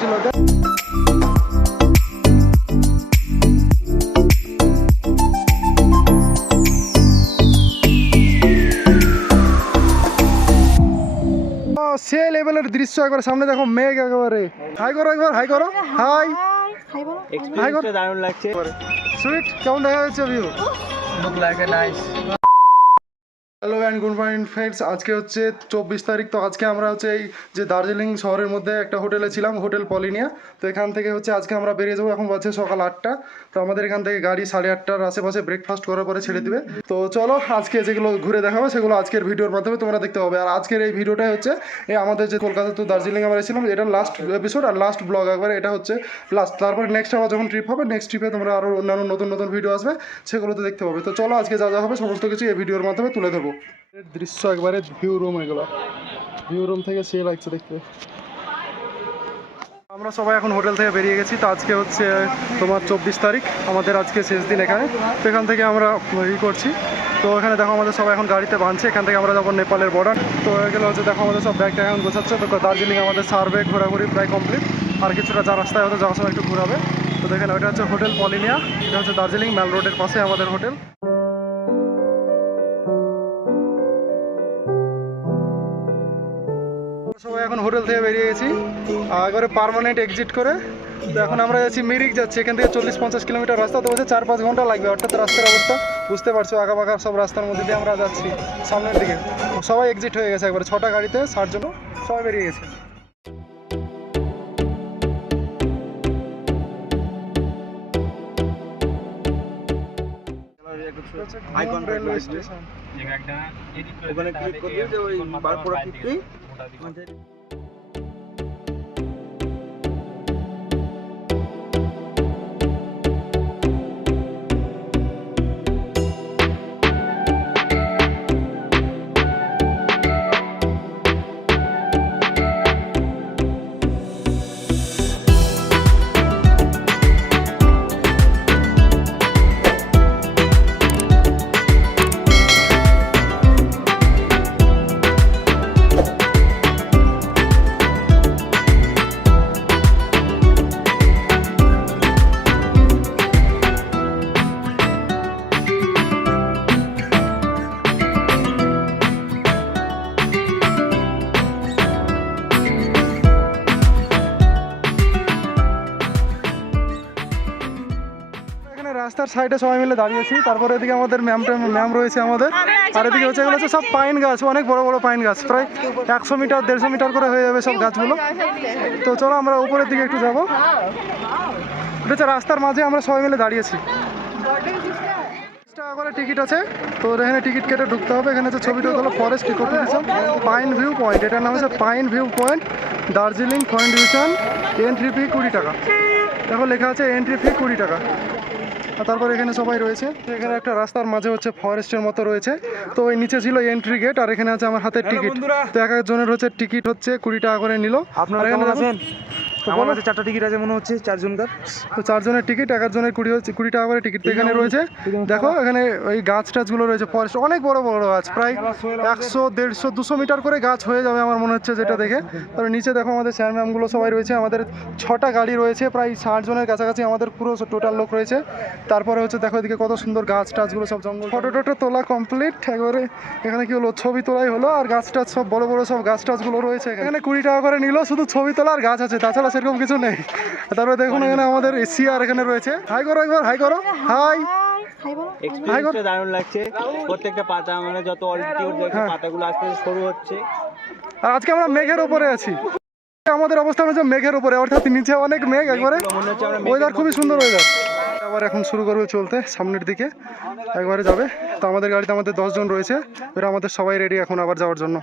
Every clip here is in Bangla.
হয়েছিল ওটা। সে লেভেলের দৃশ্য, একবার সামনে দেখো মেঘ, একেবারে হাই করো, একবার হাই করো, হাই হাই করো। দারুণ লাগছে। সুইট, কেমন দেখা যাচ্ছে view? Look like a nice. Hello and good morning friends, আজকে হচ্ছে 24 তারিখ। তো আজকে আমরা হচ্ছে এই যে দার্জিলিং শহরের মধ্যে একটা হোটেলে ছিলাম, হোটেল পলিনিয়া। তো এখান থেকে হচ্ছে আজকে আমরা বেরিয়ে যাবো। এখন বাজছে সকাল 8টা। তো আমাদের এখান থেকে গাড়ি 8:30টার আশেপাশে ব্রেকফাস্ট করার পরে ছেড়ে দিবে। তো চলো আজকে যেগুলো ঘুরে দেখাবো সেগুলো আজকের ভিডিওর মাধ্যমে তোমরা দেখতে পাবে। আর আজকের এই ভিডিওটাই হচ্ছে এই আমাদের যে কলকাতা টু দার্জিলিং আমরা ছিলাম, এটা লাস্ট এপিসোড আর লাস্ট ব্লগ, একবার এটা হচ্ছে লাস্ট। তারপর নেক্সট আবার যখন ট্রিপ হবে, নেক্সট ট্রিপে তোমরা আরও অন্যান্য নতুন নতুন ভিডিও আসবে, সেগুলোতে দেখতে পাবে। তো চলো আজকে যা যা হবে সমস্ত কিছু এই ভিডিওর মাধ্যমে তুলে ধরবো। দৃশ্য একবারে ভিউ রুম, এগুলো ভিউ রুম থেকে সে লাগছে দেখতে। আমরা সবাই এখন হোটেল থেকে বেরিয়ে গেছি। তো আজকে হচ্ছে তোমার 24 তারিখ, আমাদের আজকে শেষ দিন এখানে। তো এখান থেকে আমরা করছি। তো এখানে দেখো আমাদের সবাই এখন গাড়িতে বাঁধছে। এখান থেকে আমরা যাবো নেপালের বর্ডার। তো এগুলো হচ্ছে দেখো আমাদের সব ব্যাগটা এখন গোছাচ্ছে। তো দার্জিলিং আমাদের সার্ভে ঘোরাঘুরি প্রায় কমপ্লিট। আর কিছুটা যা রাস্তায় হয়তো যাওয়ার সময় একটু ঘুরাবে। তো দেখেন ওইটা হচ্ছে হোটেল পলিনিয়া, এটা হচ্ছে দার্জিলিং ম্যাল রোডের পাশে আমাদের হোটেল। সবাই এখন হোটেল থেকে বেরিয়ে গেছি একবারে পার্মানেন্ট এক্সিট করে। তো এখন আমরা যাচ্ছি মিরিক, যাচ্ছি এখান থেকে 40-50 কিলোমিটার রাস্তা। তো বলছে 4-5 ঘন্টা লাগবে। অর্থাৎ রাস্তার অবস্থা বুঝতে পারছো, আঁকাবাঁকা সব রাস্তার মধ্যে দিয়ে আমরা যাচ্ছি সামনের দিকে। সবাই এক্সিট হয়ে গেছে একবারে, 6টা গাড়িতে 60 জন সবাই বেরিয়ে গেছে। Icon railway station. ওখানে ক্লিক করবে যে ওই বারপুরা টিপি। রাস্তার সাইডে সবাই মিলে দাঁড়িয়েছি। তারপরে এদিকে আমাদের ম্যাম রয়েছে আমাদের। আর এদিকে হচ্ছে এগুলো হচ্ছে সব পাইন গাছ, অনেক বড় বড় পাইন গাছ, প্রায় 100 মিটার 150 মিটার করে হয়ে যাবে সব গাছগুলো। তো চলো আমরা উপরের দিকে একটু যাবো। এটা হচ্ছে রাস্তার মাঝে আমরা সবাই মিলে দাঁড়িয়েছি। 10 টাকা করে টিকিট আছে। তো এখানে টিকিট কেটে ঢুকতে হবে। এখানে হচ্ছে ছবিটা হলো forest eco tourism pine view point, এটার নাম হচ্ছে pine view point Darjeeling foundation. Entry fee 20 টাকা। দেখো লেখা আছে এন্ট্রি ফি 20 টাকা। আর তারপর এখানে সবাই রয়েছে। তো এখানে একটা রাস্তার মাঝে হচ্ছে ফরেস্টের মতো রয়েছে। তো ওই নিচে ছিল এন্ট্রি গেট, আর এখানে আছে আমার হাতের টিকিট। তো এক একজনের হচ্ছে টিকিট হচ্ছে 20 টাকা করে নিল। আপনারা কেমন আছেন? আমার কাছে 4টা টিকিট আছে মনে হচ্ছে, 4 জনকার। তো 4 জনের টিকিট, এক একজনের 20 টাকা করে টিকিট। তো এখানে রয়েছে দেখো, এখানে ওই গাছ টাছগুলো রয়েছে, ফরেস্ট অনেক বড় বড় গাছ, প্রায় 100, 150, 200 মিটার করে গাছ হয়ে যাবে আমার মনে হচ্ছে যেটা দেখে। তারপর নিচে দেখো আমাদের স্যার ম্যামগুলো সবাই রয়েছে। আমাদের 6টা গাড়ি রয়েছে, প্রায় 60 জনের কাছাকাছি আমাদের পুরো টোটাল লোক রয়েছে। তারপরে হচ্ছে দেখো এদিকে কত সুন্দর গাছ টাছগুলো, সব জঙ্গল। ফটো টটো তোলা কমপ্লিট একবারে। এখানে কি হলো, ছবি তোলাই হলো। আর গাছ টাছ সব বড় বড় সব গাছ টাছগুলো রয়েছে। এখানে 20 টাকা করে নিল, শুধু ছবি তোলা আর গাছ আছে, তাছাড়া সেরকম কিছু নেই। তারপরে দেখুন এখানে আমাদের এসিআর এখানে রয়েছে। হাই করো একবার, হাই করো, হাই। এক্সপেরিয়েন্সটা দারুণ লাগছে। প্রত্যেকটা পাতা মানে যত অল্টিটিউড পাতাগুলো আস্তে আস্তে শুরু হচ্ছে। আর আজকে আমরা মেঘের উপরে আছি। আমাদের অবস্থান হচ্ছে মেঘের উপরে, অর্থাৎ নিচে অনেক মেঘ একবারে। ওয়েদার খুবই সুন্দর ওয়েদার। আবার এখন শুরু করবে চলতে সামনের দিকে, একবারে যাবে। তো আমাদের গাড়িতে আমাদের 10 জন রয়েছে। এরা আমাদের সবাই রেডি এখন আবার যাওয়ার জন্য।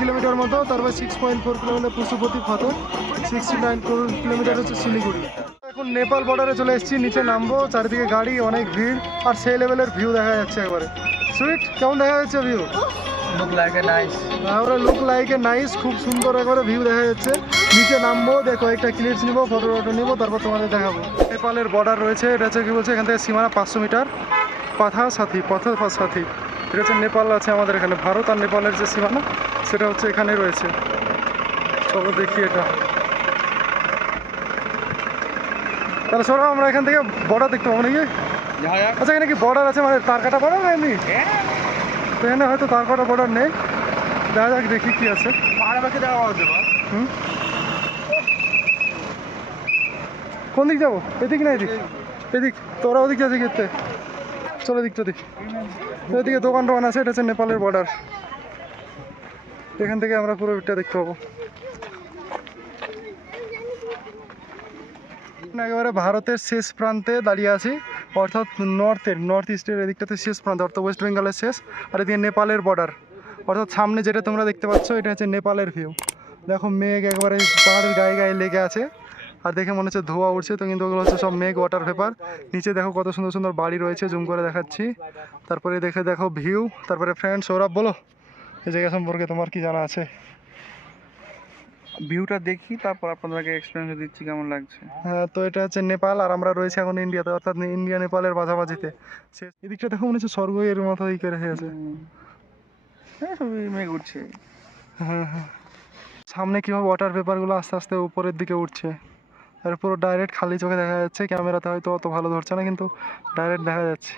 কিলোমিটার মতো, তারপর 6.4 কিলোমিটার পশুপতি ফাতর, 69 কিলোমিটার হচ্ছে শিলিগুড়ি। এখন নেপাল বর্ডারে চলে এসেছি, নিচে নামবো, চারিদিকে গাড়ি, অনেক ভিড়, আর সেই লেভেলের ভিউ দেখা যাচ্ছে একবারে। সুইট, কেমন দেখা যাচ্ছে view? Look like a nice. আমরা লুক লাইক এ নাইস, খুব সুন্দর একবারে ভিউ দেখা যাচ্ছে। নিচে নামবো, দেখো একটা ক্লিপস নিবো, ফটো নিবো, তারপর তোমাদের দেখাবো। নেপালের বর্ডার রয়েছে, এটা হচ্ছে কি বলছে, এখান থেকে সীমানা 500 মিটার, পথা সাথী। এটা হচ্ছে নেপাল আছে আমাদের এখানে, ভারত আর নেপালের যে সীমানা সেটা হচ্ছে এখানে রয়েছে। চলো দেখি এটা। তাহলে চলো আমরা এখান থেকে বর্ডার দেখতে পাবো নাকি? আচ্ছা, এখানে কি বর্ডার আছে, মানে তার কাটা বর্ডার এমনি? তো এখানে হয়তো তার কাটা বর্ডার নেই, দেখা যাক দেখি কি আছে। হুম, কোন দিক যাবো? এদিক না এদিক? এদিক। তোরা ওদিক যাচ্ছে খেতে, চলো দিকটা দেখি। এদিকে দোকান টোকান আছে, এটা হচ্ছে নেপালের বর্ডার। এখান থেকে আমরা পুরো ভিউটা দেখতে পাবো। একেবারে ভারতের শেষ প্রান্তে দাঁড়িয়ে আছি, অর্থাৎ নর্থ ইস্টের এদিকটাতে শেষ প্রান্ত, অর্থাৎ ওয়েস্ট বেঙ্গলের শেষ, আর এদিকে নেপালের বর্ডার। অর্থাৎ সামনে যেটা তোমরা দেখতে পাচ্ছ এটা হচ্ছে নেপালের ভিউ। দেখো মেঘ একবারে পাহাড়ের গায়ে গায়ে লেগে আছে, আর দেখে মনে হচ্ছে ধোঁয়া উঠছে, তো কিন্তু ওগুলো হচ্ছে সব মেঘ, ওয়াটার ভেপার। নিচে দেখো কত সুন্দর সুন্দর বাড়ি রয়েছে, জুম করে দেখাচ্ছি। তারপরে দেখো ভিউ। তারপরে ফ্রেন্ড সৌরভ, বলো এই জায়গা সম্পর্কে তোমার কি জানা আছে? ভিউটা দেখি, তারপর আপনাদেরকে এক্সপিরিয়েন্স দিচ্ছি কেমন লাগছে। হ্যাঁ, তো এটা হচ্ছে নেপাল, আর আমরা রয়েছি এখন ইন্ডিয়াতে, অর্থাৎ ইন্ডিয়া নেপালের মাঝামাঝিতে। এদিকটা দেখো মনে হচ্ছে স্বর্গ এর মতো ই করে হয়ে আছে। হ্যাঁ, সবই মেঘ উঠছে। হ্যাঁ হ্যাঁ, সামনে কীভাবে ওয়াটার পেপারগুলো আস্তে আস্তে উপরের দিকে উঠছে, আর পুরো ডাইরেক্ট খালি চোখে দেখা যাচ্ছে। ক্যামেরাতে হয়তো অত ভালো ধরছে না, কিন্তু ডাইরেক্ট দেখা যাচ্ছে।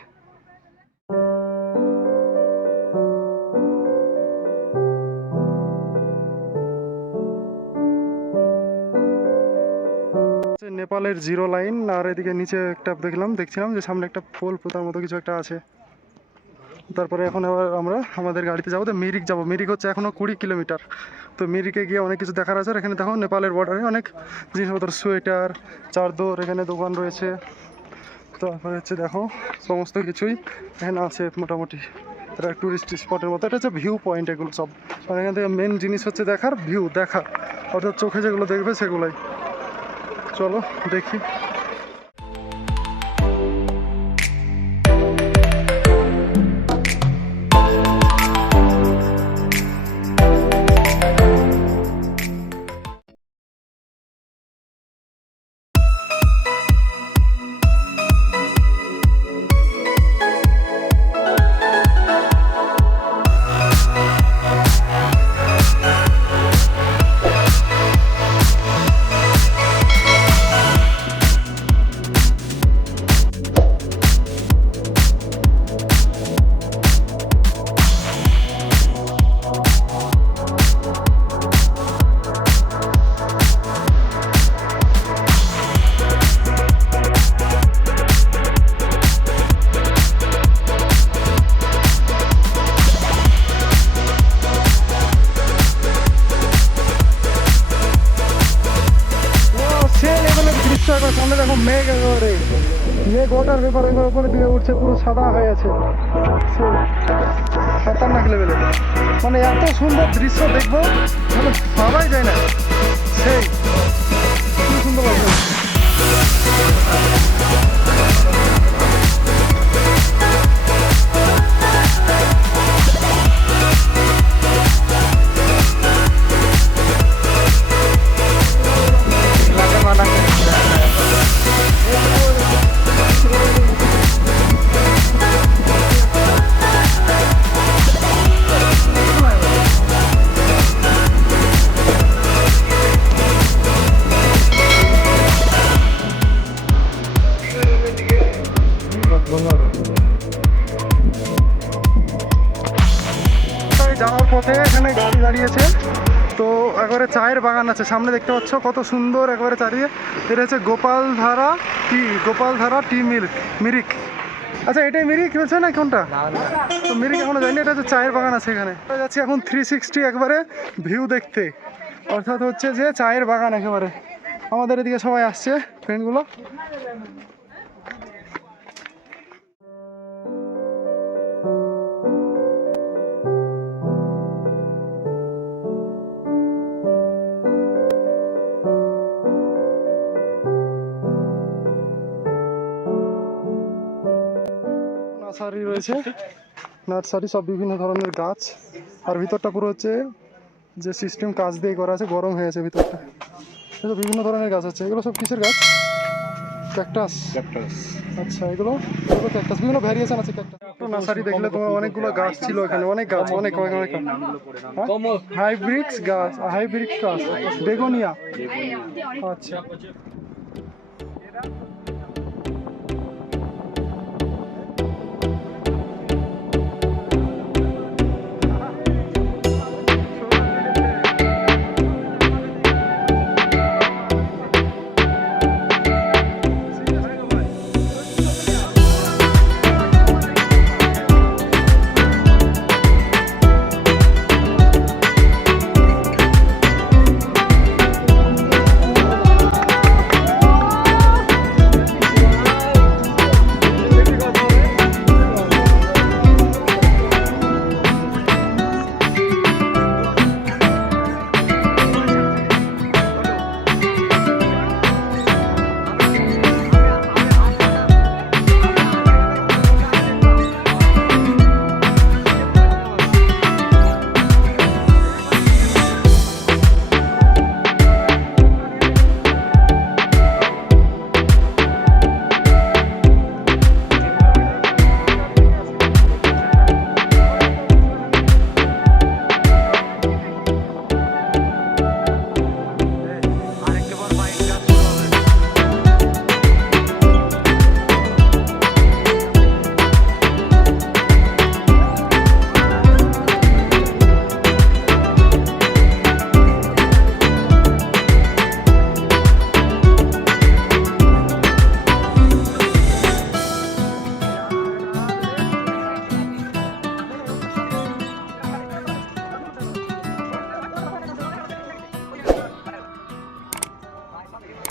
নেপালের জিরো লাইন, আর এদিকে নিচে একটা দেখছিলাম যে সামনে একটা পোল পোতার মতো কিছু একটা আছে। তারপরে এখন আবার আমরা আমাদের গাড়িতে যাবো, তো মিরিক যাবো। মিরিক হচ্ছে এখনও 20 কিলোমিটার। তো মিরিকে গিয়ে অনেক কিছু দেখার আছে। আর এখানে দেখো নেপালের বর্ডারে অনেক জিনিসপত্র, সোয়েটার, চাদর, এখানে দোকান রয়েছে। তারপরে হচ্ছে দেখো সমস্ত কিছুই এখানে আছে মোটামুটি। এটা টুরিস্ট স্পটের মতো, এটা হচ্ছে ভিউ পয়েন্ট এগুলো সব। মানে এখান থেকে মেন জিনিস হচ্ছে দেখার ভিউ, দেখা, অর্থাৎ চোখে যেগুলো দেখবে সেগুলোই। চলো দেখি। সামনে দেখো মেঘ, একেবারে মেঘ ওয়াটার পেপার এগুলো উপরে দিকে উঠছে, পুরো সাদা হয়ে আছে, খতরনাক লেভেলে। মানে এত সুন্দর দৃশ্য দেখবো মানে ভাবাই যায় না, সেই কি সুন্দর লাগছে। যাওয়ার পথে এখানে গাড়ি দাঁড়িয়েছে, তো একবারে চায়ের বাগান আছে সামনে, দেখতে পাচ্ছ কত সুন্দর একবারে চারিয়ে। এটা হচ্ছে গোপালধারা টি মিরিক। আচ্ছা, এটাই মিরিক হচ্ছে না কোনটা? তো মিরিক এখনো যায়নি, এটা হচ্ছে চায়ের বাগান আছে এখানে। যাচ্ছি এখন 360 একবারে ভিউ দেখতে, অর্থাৎ হচ্ছে যে চায়ের বাগান একেবারে। আমাদের এদিকে সবাই আসছে ফ্রেন্ডগুলো। নার্সারি রয়েছে, নার্সারি সব বিভিন্ন ধরনের গাছ। আর ভিতরটা পুরো হচ্ছে যে সিস্টেম কাজ দিয়ে করা আছে, গরম হয়ে আছে ভিতরটা। এগুলো বিভিন্ন ধরনের গাছ আছে, এগুলো সব কিসের গাছ? ক্যাকটাস। আচ্ছা, এগুলো এগুলো ক্যাকটাস, বিভিন্ন ভ্যারিয়েশন আছে ক্যাকটাস। নার্সারি দেখলে তোমার অনেকগুলো গাছ ছিল এখানে, অনেক গাছ, অনেক অনেক অনেক হাইব্রিড গাছ, হাইব্রিড গাছ, বেগোনিয়া। আচ্ছা,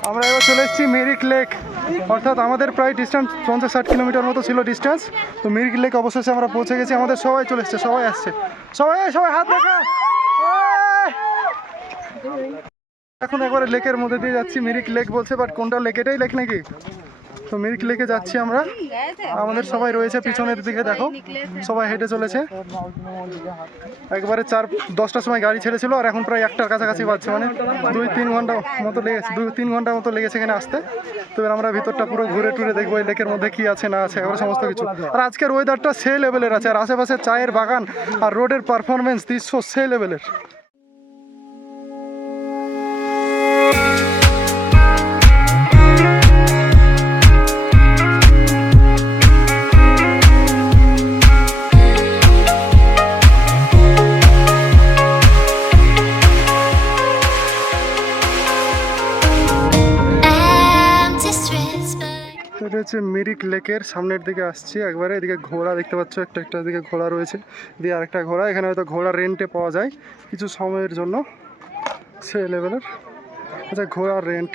আমরা এবার চলে এসেছি মিরিক লেক, অর্থাৎ আমাদের প্রায় ডিস্টেন্স 50-60 কিলোমিটার মতো ছিল ডিস্টেন্স। তো মিরিক লেক অবশেষে আমরা পৌঁছে গেছি, আমাদের সবাই চলে এসছে, সবাই আসছে, সবাই সবাই হাত দেখা। এখন একবারে লেকের মধ্যে দিয়ে যাচ্ছি, মিরিক লেক বলছে বাট কোনটা লেক, এটাই লেক নাকি? তো মিরিক লেকে যাচ্ছি আমরা, আমাদের সবাই রয়েছে পিছনের দিকে, দেখো সবাই হেঁটে চলেছে। একবারে 4-10টার সময় গাড়ি ছেড়েছিল আর এখন প্রায় 1টার কাছাকাছি বাজছে, মানে 2-3 ঘন্টা মতো লেগেছে, 2-3 ঘন্টা মতো লেগেছে এখানে আসতে। তো এবার আমরা ভিতরটা পুরো ঘুরে টুরে দেখবো এই লেকের মধ্যে কি আছে না আছে, এবার সমস্ত কিছু। আর আজকের ওয়েদারটা সে লেভেলের আছে, আর আশেপাশে চায়ের বাগান আর রোডের পারফরমেন্স দৃশ্য সে লেভেলের। এটা হচ্ছে মিরিক লেকের সামনের দিকে আসছি একবারে, এদিকে ঘোড়া দেখতে পাচ্ছ, একটা একটা দিকে ঘোড়া রয়েছে, দিয়ে আরেকটা ঘোড়া, এখানে হয়তো ঘোড়া রেন্টে পাওয়া যায় কিছু সময়ের জন্য, সে লেভেলের। আচ্ছা, ঘোড়া রেন্ট,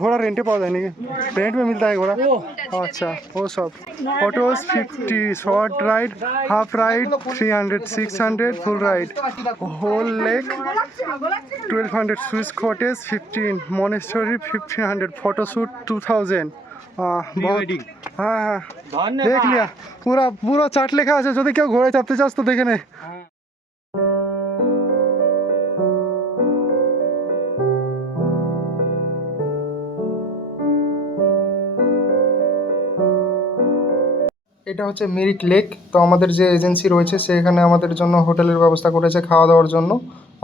घोड़ा रेंटे पाओ जाए नहीं, रेंट में मिलता है घोड़ा? अच्छा, वो सब। Autos 50, short ride, half ride 300, 600, full ride, whole lake 1200, Swiss cottage 15, monastery 1500, photoshoot 2000। बहुत, हाँ हाँ देख लिया, पूरा पूरा चार्ट लिखा है, जो क्यों घोड़े चापते चास तो देखे नहीं। এটা হচ্ছে মিরিক লেক। তো আমাদের যে এজেন্সি রয়েছে সেখানে আমাদের জন্য হোটেলের ব্যবস্থা করেছে খাওয়া দাওয়ার জন্য।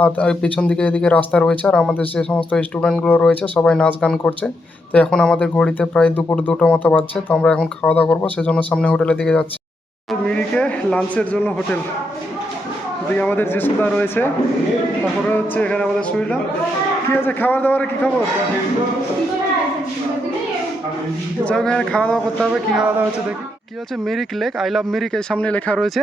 আর পিছন দিকে এদিকে রাস্তা রয়েছে, আর আমাদের যে সমস্ত স্টুডেন্টগুলো রয়েছে সবাই নাচ গান করছে। তো এখন আমাদের ঘড়িতে প্রায় দুপুর 2টো মতো বাজছে, তো আমরা এখন খাওয়া দাওয়া করবো, সেজন্য সামনে হোটেলের দিকে যাচ্ছি। মিরিকে লাঞ্চের জন্য হোটেল, এদিকে আমাদের যিশুদা রয়েছে, তারপরে হচ্ছে এখানে আমাদের সুইলা। কী আছে খাবার দাবারের কী খবর? যাই হোক, এখানে খাওয়া দাওয়া করতে হবে, কী খাওয়া দাওয়া হচ্ছে দেখি। কী হচ্ছে Mirik lake, I love Mirik এই সামনে লেখা রয়েছে।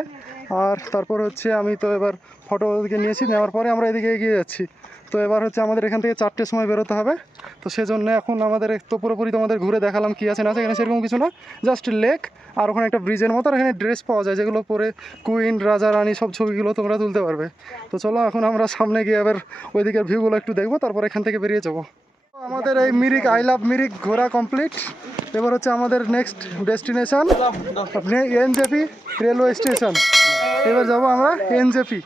আর তারপর হচ্ছে আমি তো এবার ফটো ওদিকে নিয়েছি, নেওয়ার পরে আমরা এদিকে এগিয়ে যাচ্ছি। তো এবার হচ্ছে আমাদের এখান থেকে 4টের সময় বেরোতে হবে। তো সেজন্য এখন আমাদের তো পুরোপুরি তোমাদের ঘুরে দেখালাম কী আছে না আছে। এখানে সেরকম কিছু না, জাস্ট লেক আর ওখানে একটা ব্রিজের মতো, আর এখানে ড্রেস পাওয়া যায় যেগুলো পরে কুইন, রাজা, রানী সব ছবিগুলো তোমরা তুলতে পারবে। তো চলো এখন আমরা সামনে গিয়ে এবার ওই দিকের ভিউগুলো একটু দেখবো, তারপর এখান থেকে বেরিয়ে যাবো। আমাদের এই মিরিক আই লাভ মিরিক ঘোরা কমপ্লিট। এবার হচ্ছে আমাদের next destination NJP railway station. এবার যাব আমরা এনজেপি।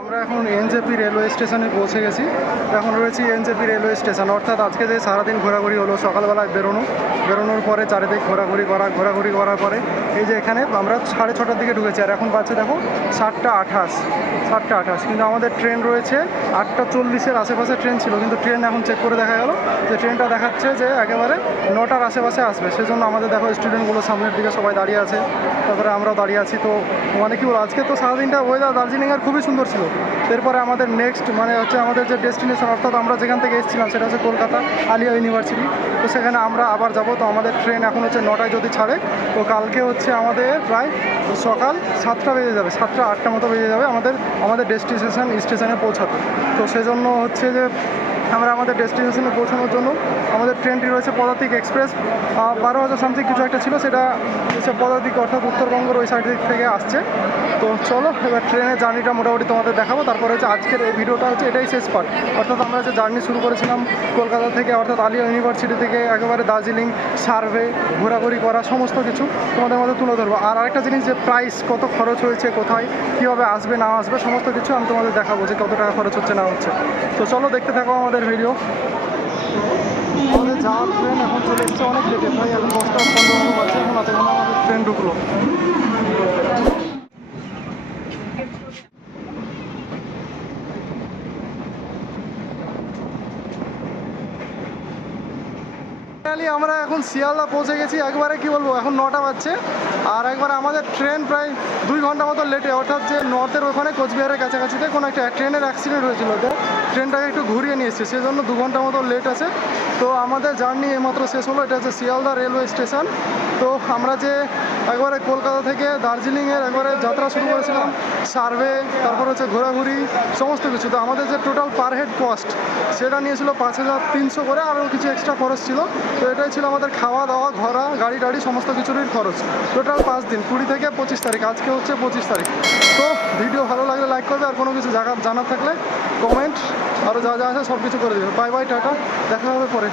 আমরা এখন এনজেপি রেলওয়ে স্টেশনে পৌঁছে গেছি। এখন রয়েছি এনজেপি রেলওয়ে স্টেশন, অর্থাৎ আজকে যে সারাদিন ঘোরাঘুরি হলো, সকালবেলায় বেরোনোর পরে চারিদিক ঘোরাঘুরি করার পরে এই যে এখানে আমরা 6:30টার দিকে ঢুকেছি, আর এখন বাজছে দেখো 7:28 কিন্তু আমাদের ট্রেন রয়েছে 8:40-এর আশেপাশে ট্রেন ছিল, কিন্তু ট্রেন এখন চেক করে দেখা গেল যে ট্রেনটা দেখাচ্ছে যে একেবারে 9টার আশেপাশে আসবে। সেজন্য আমাদের দেখো স্টুডেন্টগুলো সামনের দিকে সবাই দাঁড়িয়ে আছে, তারপরে আমরাও দাঁড়িয়ে আছি। তো মানে কি বলবো, আজকে তো সারাদিনটা ওয়েদার দার্জিলিংয়ের খুবই সুন্দর ছিল। এরপরে আমাদের নেক্সট মানে হচ্ছে আমাদের যে ডেস্টিনেশন, অর্থাৎ আমরা যেখান থেকে এসেছিলাম সেটা হচ্ছে কলকাতা আলিয়া ইউনিভার্সিটি। তো সেখানে আমরা আবার যাব। তো আমাদের ট্রেন এখন হচ্ছে 9টায় যদি ছাড়ে, তো কালকে হচ্ছে আমাদের প্রায় সকাল 7টা বেজে যাবে, 7টা-8টা মতো বেজে যাবে আমাদের স্টেশনে পৌঁছাতে। তো সেজন্য হচ্ছে যে আমরা আমাদের ডেস্টিনেশনে পৌঁছানোর জন্য আমাদের ট্রেনটি রয়েছে পদাতিক এক্সপ্রেস, 12,000 সামথিং কিছু একটা ছিল, সেটা হচ্ছে পদাতিক অর্থাৎ উত্তরবঙ্গের ওই সাইড থেকে আসছে। তো চলো এবার ট্রেনের জার্নিটা মোটামুটি তোমাদের দেখাবো। তারপরে হচ্ছে আজকের এই ভিডিওটা হচ্ছে এটাই শেষ পার্ট, অর্থাৎ আমরা যে জার্নি শুরু করেছিলাম কলকাতা থেকে, অর্থাৎ আলিয়া ইউনিভার্সিটি থেকে একেবারে দার্জিলিং সার্ভে ঘোরাঘুরি করা সমস্ত কিছু তোমাদের মধ্যে তুলে ধরবো। আর আরেকটা জিনিস, যে প্রাইস কত খরচ হয়েছে, কোথায় কীভাবে আসবে না আসবে সমস্ত কিছু আমি তোমাদের দেখাবো যে কত টাকা খরচ হচ্ছে না হচ্ছে। তো চলো দেখতে থাকো আমাদের ভিডিও। আমাদের যাওয়ার ট্রেন এখন চলে এসছে অনেক লেটে, প্রায় এখন 10টা-15 মতো বাজে, এখন এতক্ষণ আমাদের ট্রেন ঢুকলো। আমরা এখন শিয়ালদা পৌঁছে গেছি, একবারে কি বলবো, এখন 9টা বাজছে। আর একবারে আমাদের ট্রেন প্রায় 2 ঘন্টা মতো লেটে, অর্থাৎ যে নর্থের ওখানে কোচবিহারের কাছাকাছিতে কোনো একটা ট্রেনের অ্যাক্সিডেন্ট হয়েছিল, ট্রেনটাকে একটু ঘুরিয়ে নিয়ে এসছে, সেজন্য 2 ঘন্টা মতো লেট আছে। তো আমাদের জার্নি এইমাত্র শেষ হলো। এটা হচ্ছে শিয়ালদা রেলওয়ে স্টেশন। তো আমরা যে একবারে কলকাতা থেকে দার্জিলিংয়ের একবারে যাত্রা শুরু করেছিলাম, সার্ভে, তারপর হচ্ছে ঘোরাঘুরি সমস্ত কিছু, তো আমাদের যে টোটাল পার হেড কস্ট সেটা নিয়েছিল 5,300 করে, আরও কিছু এক্সট্রা খরচ ছিল। তো এটাই ছিল আমাদের খাওয়া দাওয়া, ঘোরা, গাড়ি টাড়ি সমস্ত কিছুরই খরচ। টোটাল 5 দিন, 20 থেকে 25 তারিখ, আজকে হচ্ছে 25 তারিখ। তো ভিডিও ভালো লাগলে লাইক করবে, আর কোনো কিছু জানার থাকলে কমেন্ট, আরও যা যা আছে সব কিছু করে দেবে। বাই বাই, টাটা, দেখা হবে পরে।